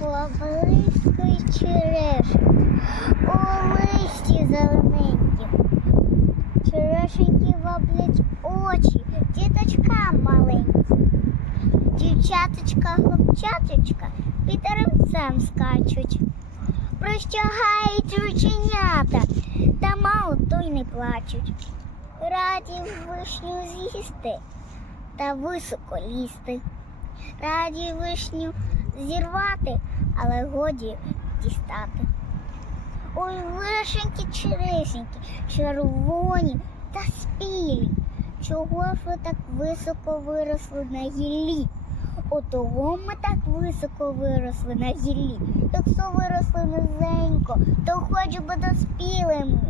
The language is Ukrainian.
лаврийської черешні, у листі зелененьким. Черешеньки ваблять очі діточкам маленьким. Дівчаточка, хлопчаточка під деревцем скачуть. Простягають рученята, та мало то й не плачуть. Раді вишню з'їсти та високо лізти. Раді вишню зірвати, але годі дістати. Ой, вишеньки черешеньки, червоні та спілі. Чого ж ви так високо виросли на гіллі? Отого ми так високо виросли на гіллі. Якщо виросли низенько, то хоч би доспіли ми.